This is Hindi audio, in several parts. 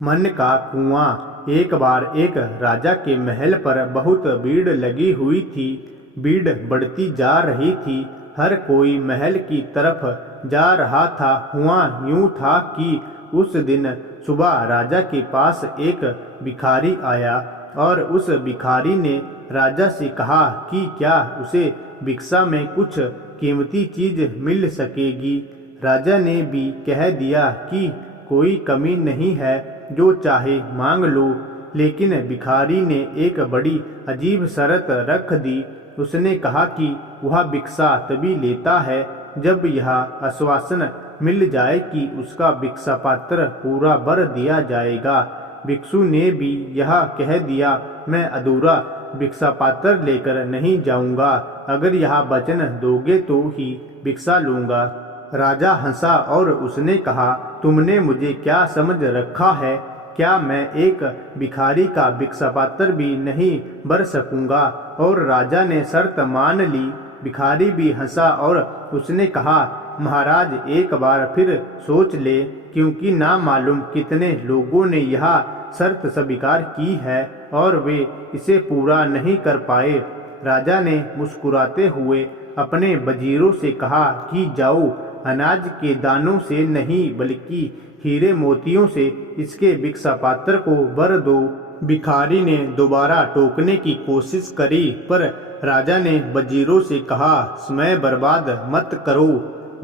मन का कुआं। एक बार एक राजा के महल पर बहुत भीड़ लगी हुई थी। भीड़ बढ़ती जा रही थी। हर कोई महल की तरफ जा रहा था। हुआ यूं था कि उस दिन सुबह राजा के पास एक भिखारी आया और उस भिखारी ने राजा से कहा कि क्या उसे भिक्षा में कुछ कीमती चीज मिल सकेगी। राजा ने भी कह दिया कि कोई कमी नहीं है, जो चाहे मांग लो। लेकिन भिखारी ने एक बड़ी अजीब शर्त रख दी। उसने कहा कि वह भिक्षा तभी लेता है जब यह आश्वासन मिल जाए कि उसका भिक्षा पात्र पूरा भर दिया जाएगा। भिक्षु ने भी यह कह दिया, मैं अधूरा भिक्षा पात्र लेकर नहीं जाऊंगा। अगर यह वचन दोगे तो ही भिक्षा लूंगा। राजा हंसा और उसने कहा, तुमने मुझे क्या समझ रखा है? क्या मैं एक भिखारी का भिक्षा पात्र भी नहीं भर सकूंगा? और राजा ने शर्त मान ली। भिखारी भी हंसा और उसने कहा, महाराज एक बार फिर सोच ले, क्योंकि ना मालूम कितने लोगों ने यह शर्त स्वीकार की है और वे इसे पूरा नहीं कर पाए। राजा ने मुस्कुराते हुए अपने वजीरों से कहा कि जाओ, अनाज के दानों से नहीं बल्कि हीरे मोतियों से इसके भिक्षा पात्र को भर दो। भिखारी ने दोबारा टोकने की कोशिश करी, पर राजा ने वजीरों से कहा, समय बर्बाद मत करो,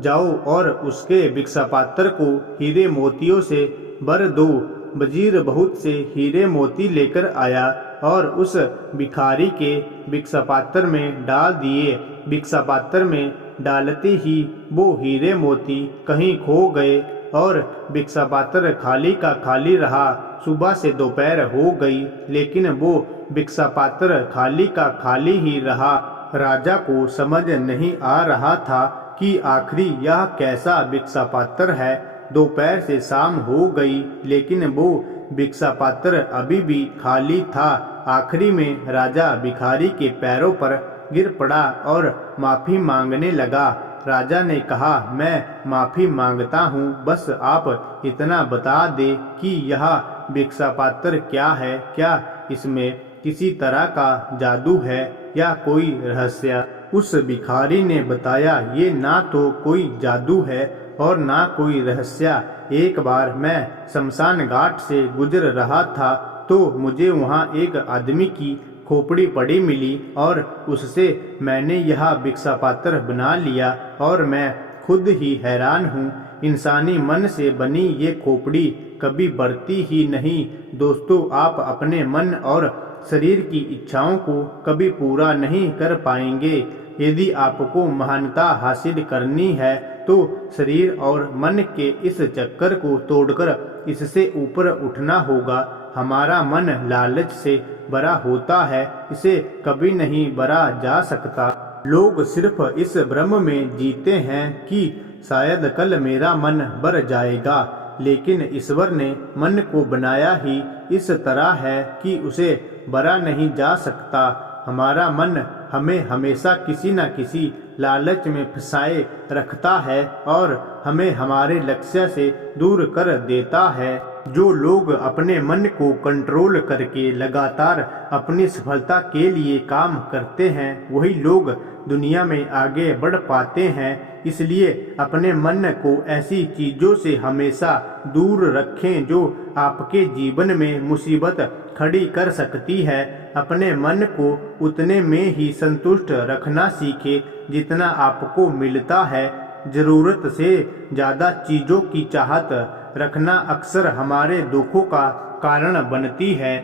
जाओ और उसके भिक्षा पात्र को हीरे मोतियों से भर दो। वजीर बहुत से हीरे मोती लेकर आया और उस भिखारी के भिक्षा पात्र में डाल दिए। भिक्षा पात्र में डालते ही वो हीरे मोती कहीं खो गए और भिक्षा पात्र खाली का खाली रहा। सुबह से दोपहर हो गई, लेकिन वो भिक्षा पात्र खाली का खाली ही रहा। राजा को समझ नहीं आ रहा था कि आखिरी यह कैसा भिक्षा पात्र है। दोपहर से शाम हो गई, लेकिन वो भिक्षा पात्र अभी भी खाली था। आखिरी में राजा भिखारी के पैरों पर गिर पड़ा और माफी मांगने लगा। राजा ने कहा, मैं माफी मांगता हूँ, बस आप इतना बता दे कि यह भिक्षा पात्र क्या है। क्या इसमें किसी तरह का जादू है या कोई रहस्य? उस भिखारी ने बताया, ये ना तो कोई जादू है और ना कोई रहस्य। एक बार मैं शमशान घाट से गुजर रहा था तो मुझे वहाँ एक आदमी की खोपड़ी पड़ी मिली और उससे मैंने यह भिक्षा पात्र बना लिया और मैं खुद ही हैरान हूँ। इंसानी मन से बनी ये खोपड़ी कभी बढ़ती ही नहीं। दोस्तों, आप अपने मन और शरीर की इच्छाओं को कभी पूरा नहीं कर पाएंगे। यदि आपको महानता हासिल करनी है तो शरीर और मन के इस चक्कर को तोड़कर इससे ऊपर उठना होगा। हमारा मन लालच से भरा होता है, इसे कभी नहीं भरा जा सकता। लोग सिर्फ इस भ्रम में जीते हैं कि शायद कल मेरा मन भर जाएगा, लेकिन ईश्वर ने मन को बनाया ही इस तरह है कि उसे भरा नहीं जा सकता। हमारा मन हमें हमेशा किसी न किसी लालच में फंसाए रखता है और हमें हमारे लक्ष्य से दूर कर देता है। जो लोग अपने मन को कंट्रोल करके लगातार अपनी सफलता के लिए काम करते हैं, वही लोग दुनिया में आगे बढ़ पाते हैं। इसलिए अपने मन को ऐसी चीजों से हमेशा दूर रखें जो आपके जीवन में मुसीबत खड़ी कर सकती है। अपने मन को उतने में ही संतुष्ट रखना सीखें जितना आपको मिलता है। जरूरत से ज्यादा चीजों की चाहत रखना अक्सर हमारे दुखों का कारण बनती है।